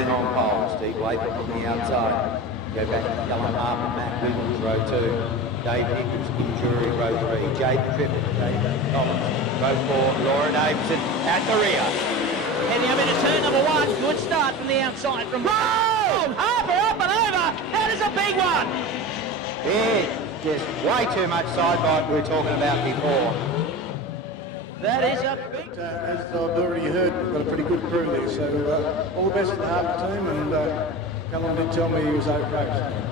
On pole, Steve Latham on the outside. Go back to Callum Harper, Matt Williams, row 2. Dave Nichols, Kim Jury, row 3. Jaden Trippett, David Collins, row 4. Laura Davidson at the rear. Heading up into turn number 1. Good start from the outside from Harper up and over. That is a big one. Yeah, just way too much side bite we were talking about before. That is a big... as I've already heard, we've got a pretty good crew there, so all the best to the Harbour team, and Callum did tell me he was okay.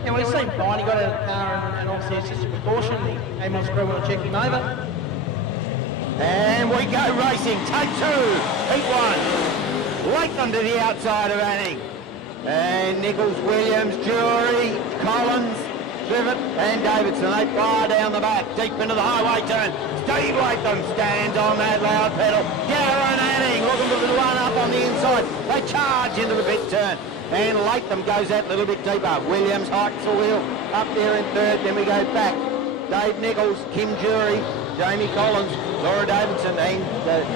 Yeah, well, he seemed fine. He got out of the car, and obviously it's just a precaution. The ambulance crew want to check him over. And we go racing, take 2, heat 1. Latham to the outside of Anning. And Nichols, Williams, Jury, Collins, Trivet and Davidson. They fire down the back, deep into the highway turn. Steve Latham stands on that loud pedal. Darren Anning looking for the run up on the inside. They charge into the pit turn. And Latham goes that little bit deeper. Williams hikes the wheel up there in third. Then we go back. Dave Nichols, Kim Jury, Jamie Collins, Laura Davidson and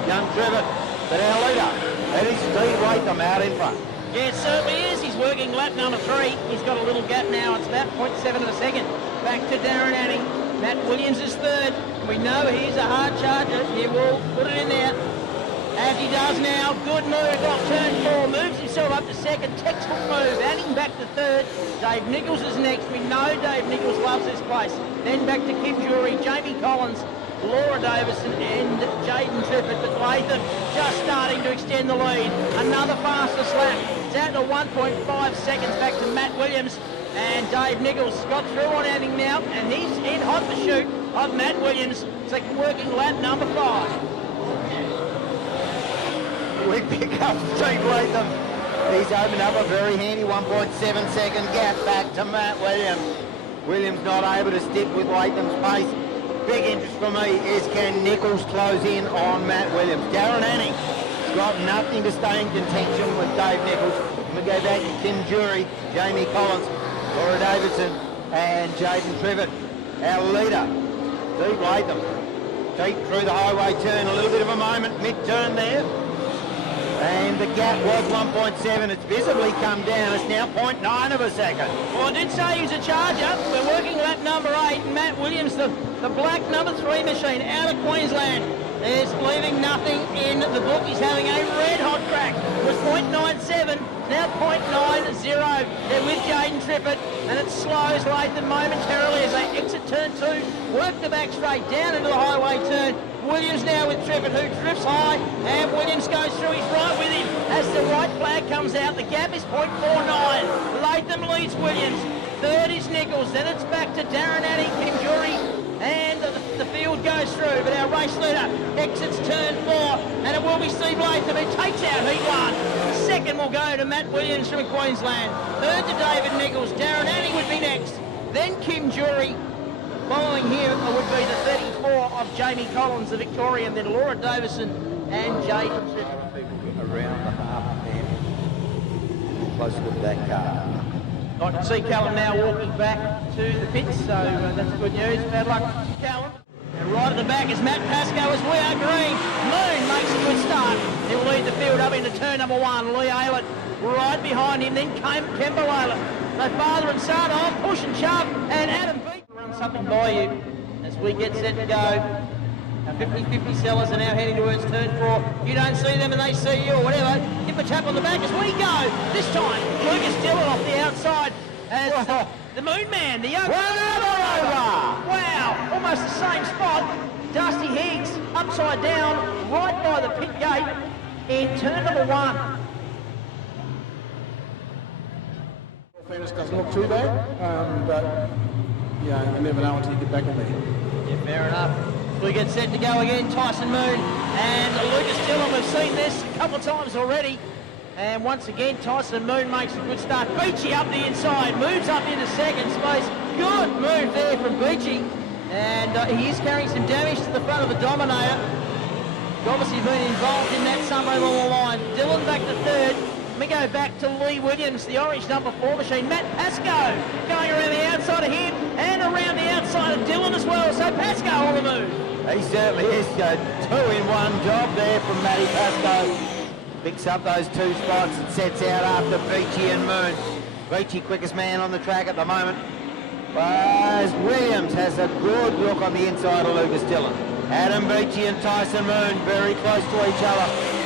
young Trivet. But our leader, that is Steve Latham out in front. Yeah, it certainly is. He's working lap number 3. He's got a little gap now. It's about 0.7 of a second. Back to Darren Anning. Matt Williams is third. We know he's a hard charger. He will put it in there. As he does now. Good move off turn 4. Moves himself up to second. Textbook move. Anning back to third. Dave Nichols is next. We know Dave Nichols loves this place. Then back to Kim Jury, Jamie Collins, Laura Davison and Jaden Trippett, but Latham just starting to extend the lead. Another fastest lap. It's out to 1.5 seconds back to Matt Williams, and Dave Nichols got through on Anning now, and he's in hot pursuit of Matt Williams. So working lap number 5. We pick up Steve Latham. He's opened up a very handy 1.7 second gap back to Matt Williams. Williams not able to stick with Latham's pace. Big interest for me is can Nichols close in on Matt Williams. Darren Anning has got nothing to stay in contention with Dave Nichols. And we go back to Kim Jury, Jamie Collins, Laura Davidson and Jaden Trivet. Our leader, Steve Latham, deep through the highway turn, a little bit of a moment, mid-turn there. And the gap was 1.7. It's visibly come down. It's now 0.9 of a second. Well, I did say he was a charger. We're working lap number 8. Matt Williams, the black number 3 machine out of Queensland, is leaving nothing in the book. He's having a red-hot crack. It was 0.97, now 0.90. They're with Jaden Trippett, and it slows Latham momentarily as they exit turn 2, work the back straight down into the highway turn. Williams now with Trippett, who drifts high, and Williams goes through. He's right with him as the white flag comes out. The gap is 0.49. Latham leads Williams. Third is Nichols. Then it's back to Darren Anning, Kim Jury, and the field goes through. But our race leader exits turn 4, and it will be Steve Latham who takes out heat 1. Second will go to Matt Williams from Queensland. Third to David Nichols. Darren Anning would be next. Then Kim Jury. Following here would be the 34 of Jamie Collins, the Victorian, then Laura Davison and Jaden Trippett. People around the half and closer to that car. I can see Callum now walking back to the pits, so that's good news. Bad luck, Callum. And right at the back is Matt Pascoe as we are green. Moon makes a good start. He'll lead the field up into turn number 1. Lee Aylett right behind him, then Kemba Aylett. So father and son on, push and shove, and Adam Beat run something by you as we get set to go. Our 50-50 sellers are now heading towards turn 4. You don't see them and they see you or whatever. Give a tap on the back as we go. This time, Lucas Dillon off the outside as the Moon Man, the young Wow, almost the same spot. Dusty Higgs upside down right by the pit gate in turn number 1. Fairness doesn't look too bad, but yeah, you never know until you get back in there. Yeah, fair enough. We get set to go again. Tyson Moon and Lucas Dillon. We've seen this a couple of times already. And once again, Tyson Moon makes a good start. Beachy up the inside, moves up into second space. Good move there from Beachy. And he is carrying some damage to the front of the Dominator. He's obviously been involved in that somewhere along the line. Dillon back to third. We go back to Lee Williams, the orange number 4 machine. Matt Pascoe going around the outside of him and around the outside of Dylan as well. So Pascoe on the move. He certainly is. A two-in-one job there from Matty Pascoe. Picks up those 2 spots and sets out after Beachy and Moon. Beachy quickest man on the track at the moment. As Williams has a good look on the inside of Lucas Dillon. Adam Beachy and Tyson Moon very close to each other.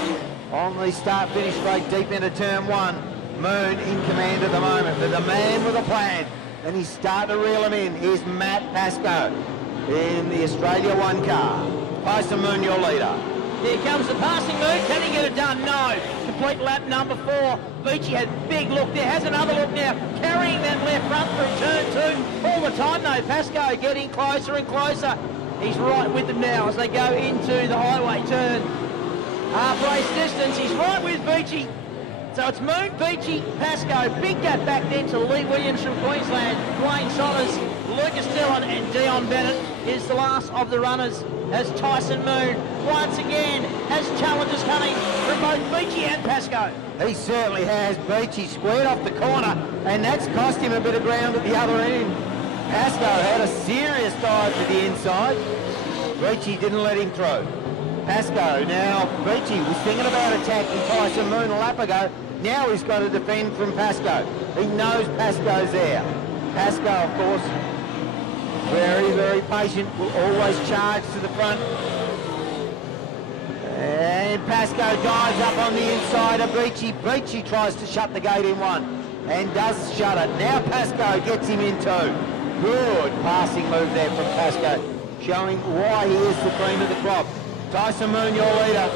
On the start-finish straight deep into turn 1. Moon in command at the moment, but the man with a plan. And he's starting to reel him in. Here's Matt Pascoe in the Australia 1 car. Tyson Moon, your leader. Here comes the passing move. Can he get it done? No. Complete lap number 4. Beachy had a big look there. Has another look now. Carrying that left front through turn 2. All the time though, Pascoe getting closer and closer. He's right with them now as they go into the highway turn. Half-race distance, he's right with Beachy. So it's Moon, Beachy, Pascoe. Big gap back then to Lee Williams from Queensland. Wayne Sommers, Lucas Dillon and Dion Bennett is the last of the runners as Tyson Moon once again has challenges coming from both Beachy and Pascoe. He certainly has. Beachy squared off the corner and that's cost him a bit of ground at the other end. Pascoe had a serious dive to the inside. Beachy didn't let him through. Pascoe now, Beachy was thinking about attacking Tyson Moon a lap ago. Now he's got to defend from Pascoe. He knows Pascoe's there. Pascoe, of course, very, very patient, will always charge to the front. And Pascoe dives up on the inside of Beachy. Beachy tries to shut the gate in 1 and does shut it. Now Pascoe gets him in 2. Good passing move there from Pascoe, showing why he is the cream of the crop. Tyson Moon, your leader,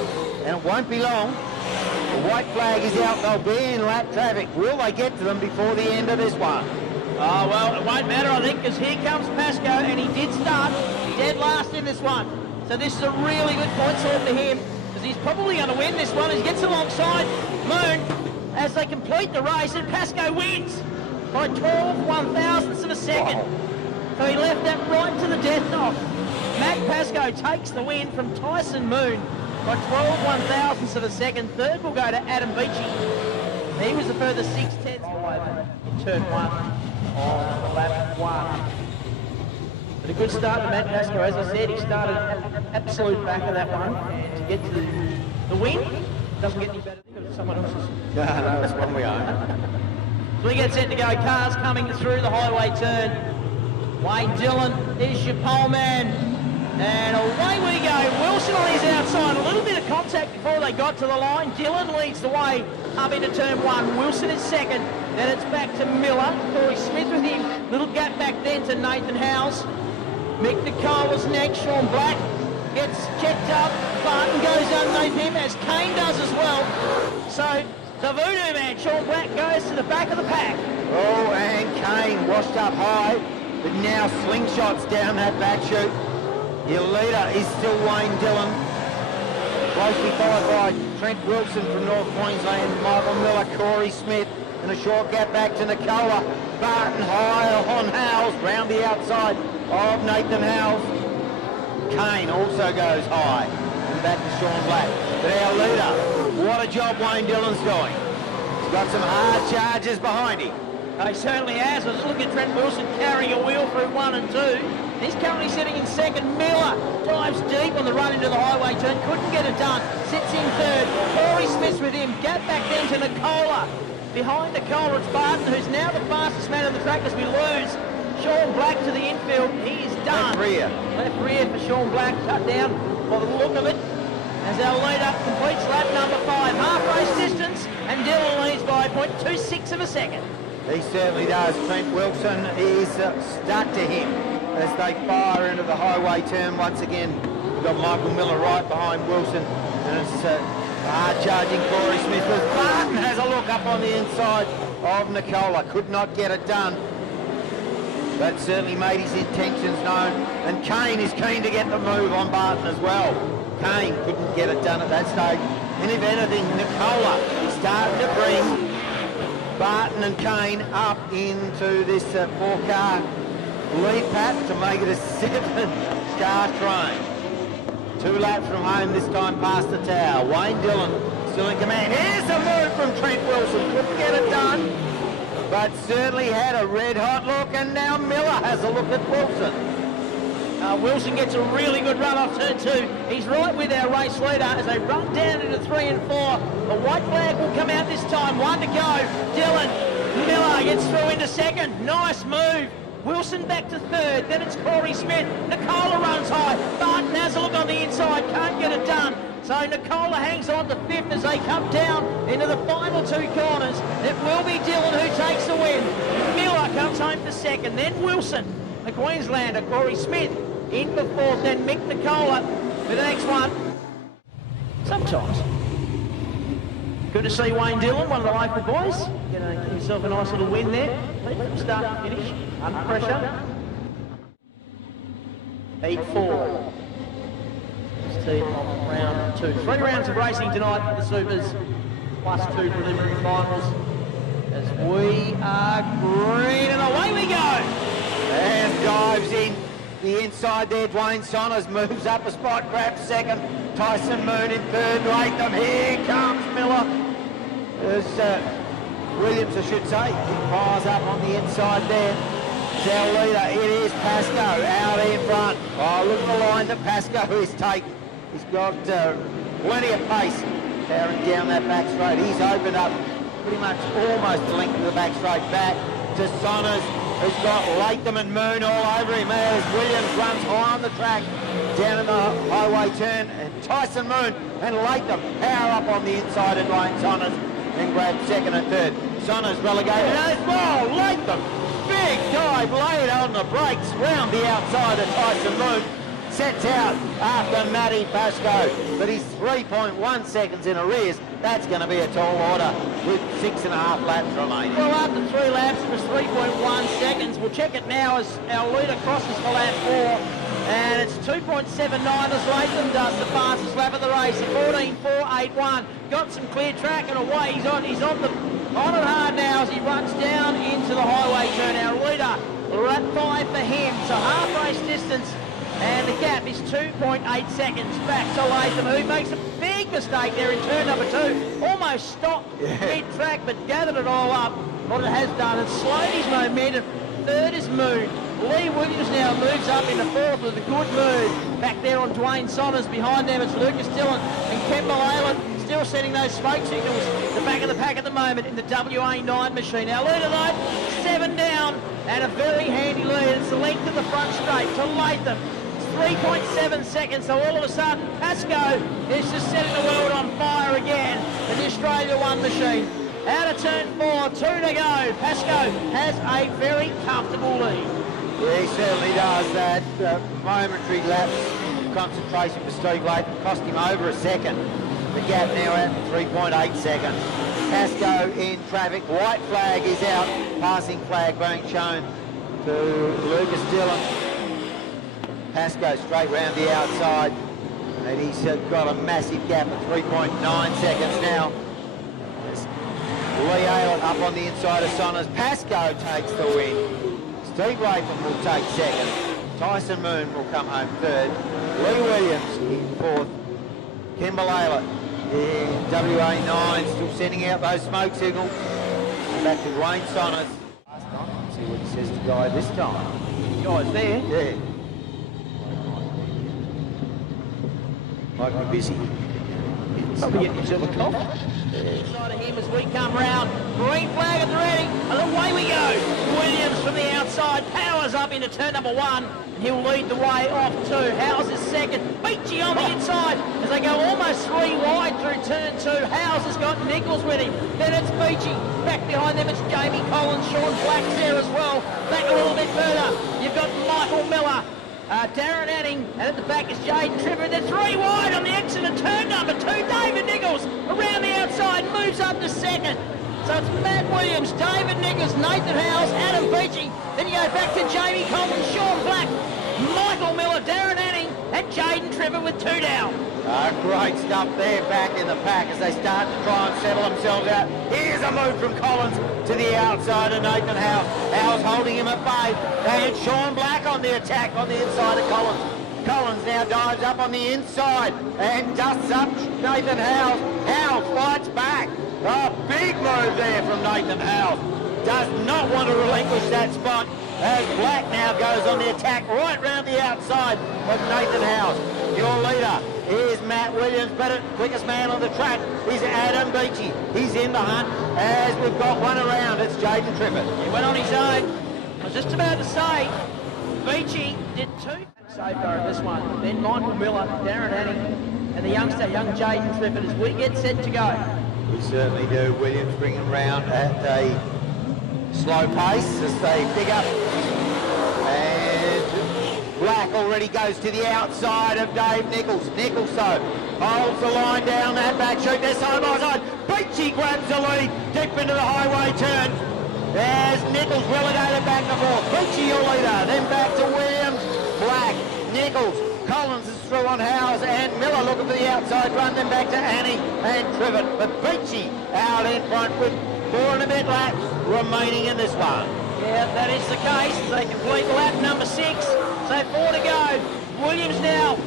and it won't be long. The white flag is out. They'll be in lap traffic. Will they get to them before the end of this one? Oh, well, it won't matter, I think, because here comes Pascoe, and he did start dead last in this one. So this is a really good point sort for him, because he's probably going to win this one. He gets alongside Moon as they complete the race, and Pascoe wins by 12 one-thousandths of a second. Wow. So he left that right to the death knock. Matt Pascoe takes the win from Tyson Moon by 12 one-thousandths of a second. Third will go to Adam Beachy. He was a further 6/10 away in turn 1 on lap 1. But a good start to Matt Pascoe. As I said, he started at the absolute back of that one. And to get to the win, doesn't get any better than someone else's. No, it's one we own. So we get set to go. Cars coming through the highway turn. Wayne Dillon is your pole man. And away we go. Wilson on his outside. A little bit of contact before they got to the line. Dillon leads the way up into turn 1. Wilson is second. Then it's back to Miller. Corey Smith with him. Little gap back then to Nathan Howes. Mick Nicola's next. Sean Black gets checked up. Barton goes underneath him as Kane does as well. So the voodoo man, Sean Black, goes to the back of the pack. Oh, and Kane washed up high, but now slingshots down that back chute. Your leader is still Wayne Dillon. Closely followed by Trent Wilson from North Queensland, Michael Miller, Corey Smith, and a short gap back to Nicola. Barton high on Howes, round the outside of Nathan Howes. Kane also goes high, and back to Sean Black. But our leader, what a job Wayne Dillon's doing. He's got some hard charges behind him. He certainly has. I was looking at Trent Wilson carrying a wheel through 1 and 2. He's currently sitting in second. Miller dives deep on the run into the highway turn. Couldn't get it done. Sits in third. Corey Smith's with him. Gap back then to Nicola. Behind Nicola, it's Barton, who's now the fastest man on the track as we lose Sean Black to the infield. He is done. Left rear for Sean Black. Cut down by the look of it. As our leader completes lap number 5. Half race distance, and Dillon leads by 0.26 of a second. He certainly does. Trent Wilson is stuck to him as they fire into the highway turn once again. We've got Michael Miller right behind Wilson, and it's hard-charging Corey Smith. Barton has a look up on the inside of Nicola. Could not get it done, but certainly made his intentions known. And Kane is keen to get the move on Barton as well. Kane couldn't get it done at that stage. And if anything, Nicola is starting to bring Barton and Kane up into this 4-car lead pack to make it a 7-car train. 2 laps from home, this time past the tower. Wayne Dillon still in command. Here's a move from Trent Wilson. Couldn't get it done, but certainly had a red-hot look, and now Miller has a look at Wilson. Wilson gets a really good run off turn 2. He's right with our race leader as they run down into 3 and 4. A white flag will come out this time. 1 to go. Dylan Miller gets through into 2nd. Nice move. Wilson back to 3rd. Then it's Corey Smith. Nicola runs high. Barton has a look on the inside. Can't get it done. So Nicola hangs on to 5th as they come down into the final 2 corners. It will be Dylan who takes the win. Miller comes home for 2nd. Then Wilson, the Queenslander. Corey Smith in for 4th. Then Mick Nicola for the next one. Sometimes. Good to see Wayne Dillon, one of the local boys. Get himself a nice little win there. From start to finish, under pressure. Heat 4. This team off round 2. 3 rounds of racing tonight for the Supers, plus 2 preliminary finals. As we are green, and away we go! And dives in the inside there. Dwayne Saunders moves up a spot, grabs 2nd. Tyson Moon in 3rd. Latham. Here comes Miller. There's Williams, I should say. He fires up on the inside there. It's our leader. It is Pascoe out in front. Oh, look at the line that Pascoe is taking. He's got plenty of pace powering down that back straight. He's opened up pretty much almost the length of the back straight back to Saunders, who's got Latham and Moon all over him as Williams runs high on the track down in the highway turn, and Tyson Moon and Latham power up on the inside of Dwayne Saunders and grab 2nd and 3rd. Saunders relegated as well. Latham, big dive, laid on the brakes round the outside of Tyson Moon. Sets out after Matty Pascoe, but he's 3.1 seconds in arrears. That's going to be a tall order with 6.5 laps remaining. Well, after 3 laps, it was 3.1 seconds. We'll check it now as our leader crosses for lap 4. And it's 2.79 as Latham does the fastest lap of the race. 14.481. Got some clear track and away. He's on it hard now as he runs down into the highway turn. Our leader, lap 5 for him. So half race distance. And the gap is 2.8 seconds back to Latham, who makes a big mistake there in turn number 2. Almost stopped mid-track, but gathered it all up. What it has done, it's slowed his momentum. 3rd is Moon. Lee Williams now moves up into 4th with a good move. Back there on Dwayne Saunders. Behind them it's Lucas Dillon and Kemba Leyland still setting those smoke signals. The back of the pack at the moment in the WA9 machine. Our leader though, 7 down and a very handy lead. It's the length of the front straight to Latham. 3.7 seconds, so all of a sudden Pascoe is just setting the world on fire again in the Australia 1 machine. Out of turn 4, 2 to go. Pascoe has a very comfortable lead. Yeah, he certainly does. That momentary lapse of concentration for Steve Latham cost him over a second. The gap now at 3.8 seconds. Pascoe in traffic. White flag is out. Passing flag being shown to Lucas Dillon. Pascoe straight round the outside, and he's got a massive gap of 3.9 seconds now. Lee Aylett up on the inside of Saunders. Pascoe takes the win. Steve Latham will take 2nd. Tyson Moon will come home 3rd. Lee Williams in 4th. Kimber Aylett in WA9 still sending out those smoke signals. And back to Dwayne Saunders. Last time, see what he says to Guy this time. Guy's there. Yeah. Might be busy. Probably getting himself a coffee. Inside of him as we come round. Green flag at the ready. And away we go. Williams from the outside powers up into turn number 1. And he'll lead the way off 2. Howes is 2nd. Beachy on the inside as they go almost 3 wide through turn 2. Howes has got Nichols with him. Then it's Beachy. Back behind them it's Jamie Collins. Sean Black's there as well. Back a little bit further. You've got Michael Miller. Darren Anning, and at the back is Jaden Tripper. They're 3 wide on the exit of turn number 2. David Nichols around the outside, moves up to 2nd. So it's Matt Williams, David Nichols, Nathan Howes, Adam Beachy. Then you go back to Jamie Coleman, Sean Black, Michael Miller, Darren Anning, and Jaden Tripper with 2 down. Great stuff there back in the pack as they start to try and settle themselves out. Here's a move from Collins to the outside of Nathan Howes. Howes holding him at bay. And Sean Black on the attack on the inside of Collins. Collins now dives up on the inside and dusts up Nathan Howes. Howes fights back. A big move there from Nathan Howes. Does not want to relinquish that spot as Black now goes on the attack right round the outside of Nathan Howes. Your leader is Matt Williams, but quickest man on the track is Adam Beachy. He's in the hunt as we've got one around. It's Jaden Trippett. He went on his own. I was just about to say, Beachy did two so far in this one. Then Michael Miller, Darren Anning, and the young Jaden Trippett as we get set to go. We certainly do. Williams bringing round at a slow pace as they pick up. And Black already goes to the outside of Dave Nichols. Nichols, though, holds the line down that back chute. They're side by side. Beachy grabs the lead deep into the highway turn. There's Nichols relegated back and forth. Beachy, your leader. Then back to Williams. Black, Nichols. Collins is through on Howes and Miller looking for the outside run. Then back to Annie and Trivet. But Beachy out in front with 4 and a bit laps remaining in this one. Yeah, that is the case. They complete lap number 6. So 4 to go. Williams now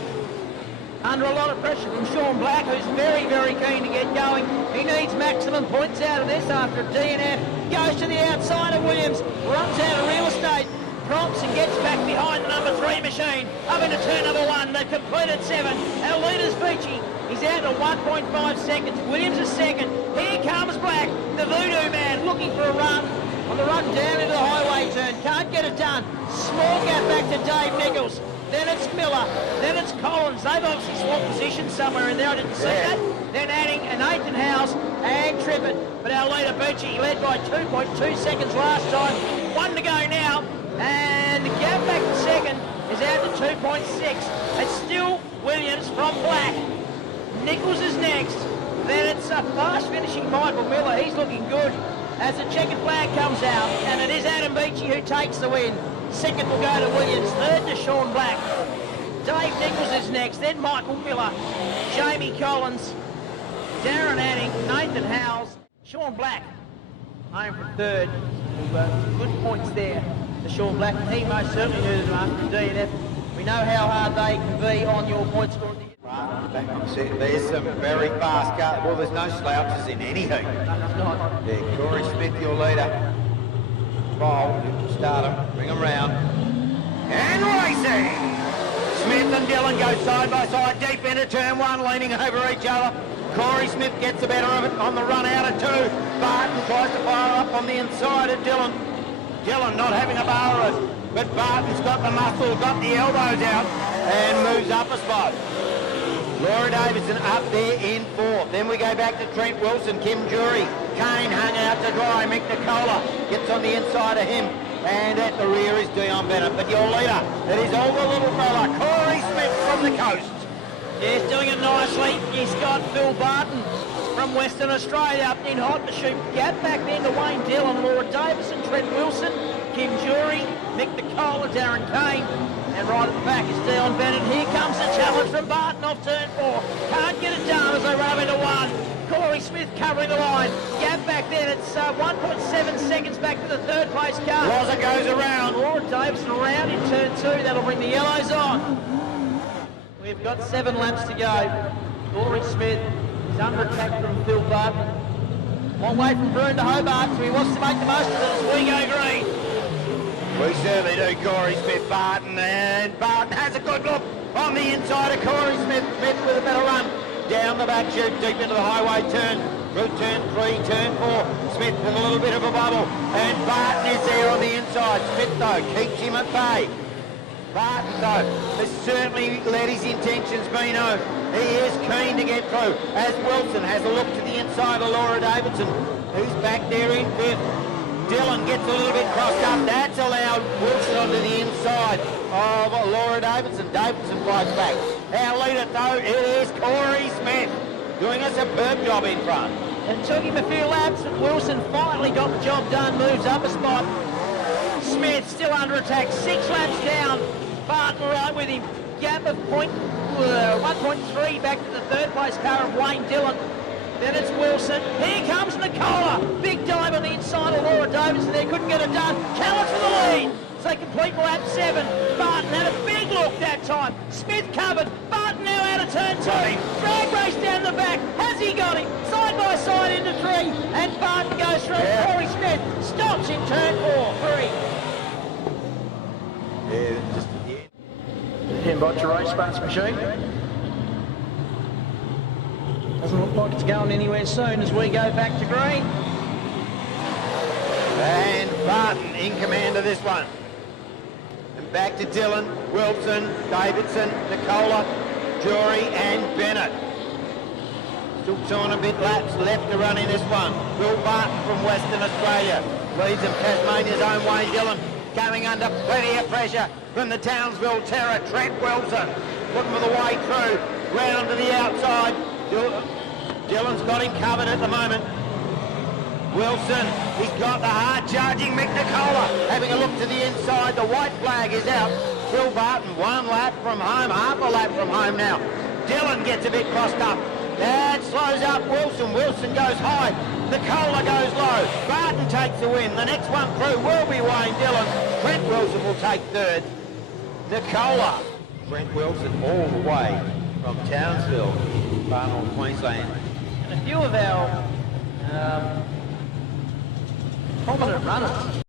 under a lot of pressure from Sean Black, who's very, very keen to get going. He needs maximum points out of this after a DNF. Goes to the outside of Williams, runs out of real estate, prompts and gets back behind the number 3 machine. Up into turn number 1. They've completed 7. Our leader's Beachy. He's out to 1.5 seconds. Williams is second. Here comes Black, the voodoo man, looking for a run. On the run down into the highway turn. Can't get it done. Small gap back to Dave Nichols. Then it's Miller. Then it's Collins. They've obviously swapped positions somewhere in there. I didn't see that. Then Anning and Nathan Howes and Trippett. But our leader, Beachy, led by 2.2 seconds last time. 1 to go now. And the gap back to second is out to 2.6. It's still Williams from Black. Nichols is next. Then it's a fast finishing Michael Miller. He's looking good as the checkered flag comes out. And it is Adam Beachy who takes the win. Second will go to Williams. Third to Sean Black. Dave Nichols is next. Then Michael Miller. Jamie Collins. Darren Anning. Nathan Howes. Sean Black home from third. Good points there for Sean Black. He most certainly needed them after the DNF. We know how hard they can be on your point score. There's some very fast cars. Well, there's no slouches in anything. It's not. Yeah, Corey Smith, your leader. Bowl, start him, bring him round. And racing! Smith and Dillon go side by side, deep into turn 1, leaning over each other. Corey Smith gets the better of it on the run out of 2. Barton tries to fire up on the inside of Dillon. Dillon not having a bar of it, but Barton's got the muscle, got the elbows out, and moves up a spot. Laura Davidson up there in 4th. Then we go back to Trent Wilson, Kim Jury. Kane hung out to dry. Mick Nicola gets on the inside of him. And at the rear is Dion Bennett. But your leader, it is all the little fella, Corey Smith from the coast. Yeah, he's doing it nicely. He's got Phil Barton from Western Australia up in hot pursuit. Gap back then to Wayne Dillon, Laura Davison, Trent Wilson, Kim Jury, Mick Nicola, Darren Kane. And right at the back is Dion Bennett. Here comes the challenge from Barton off turn 4. Can't get it done as they run up into 1. Corey Smith covering the line. Gap back then. It's 1.7 seconds back to the third place car. Loza goes around. Laura Davison around in turn 2. That'll bring the yellows on. We've got 7 laps to go. Corey Smith is under attack from Phil Barton. Long way from Broome to Hobart, so he wants to make the most of it as we go green. We certainly do. Corey Smith, Barton, and Barton has a good look on the inside of Corey Smith. Smith with a better run down the back chute, deep into the highway turn. Through turn 3, turn 4. Smith with a little bit of a bubble, and Barton is there on the inside. Smith, though, keeps him at bay. Barton, though, has certainly let his intentions be known. He is keen to get through, as Wilson has a look to the inside of Laura Davidson, who's back there in 5th. Dillon gets a little bit crossed up. That's allowed Wilson onto the inside of Laura Davidson. Davidson fights back. Our leader, though, it is Corey Smith, doing a superb job in front. It took him a few laps, but Wilson finally got the job done, moves up a spot. Smith still under attack, 6 laps down. Barton right with him. Gap of 1.3 back to the third place car of Wayne Dillon. Then it's Wilson. Here comes Nicola. Big dive on the inside of Laura Davison there. Couldn't get it done. Challenge for the lead. so they complete lap 7. Barton had a big look that time. Smith covered. Barton now out of turn 2. Drag race down the back. Has he got him? Side by side into 3. And Barton goes through. Corey Smith stops in turn 4. 3. Yeah, just at the end. Ken Botcher race parts machine. Doesn't look like it's going anywhere soon as we go back to green. And Barton in command of this one. And back to Dillon, Wilson, Davidson, Nicola, Jury and Bennett. Still 2 and a bit laps left to run in this one. Will Barton from Western Australia leads him. Tasmania's own Wayne Dillon coming under plenty of pressure from the Townsville Terror. Trent Wilson looking for the way through. Round to the outside. Dillon's got him covered at the moment. Wilson, he's got the hard-charging Mick Nicola. Having a look to the inside, the white flag is out. Will Barton 1 lap from home, half a lap from home now. Dillon gets a bit crossed up. That slows up Wilson. Wilson goes high. Nicola goes low. Barton takes the win. The next one through will be Wayne Dillon. Trent Wilson will take 3rd. Nicola. Trent Wilson all the way from Townsville, far north Queensland. And a few of our prominent runners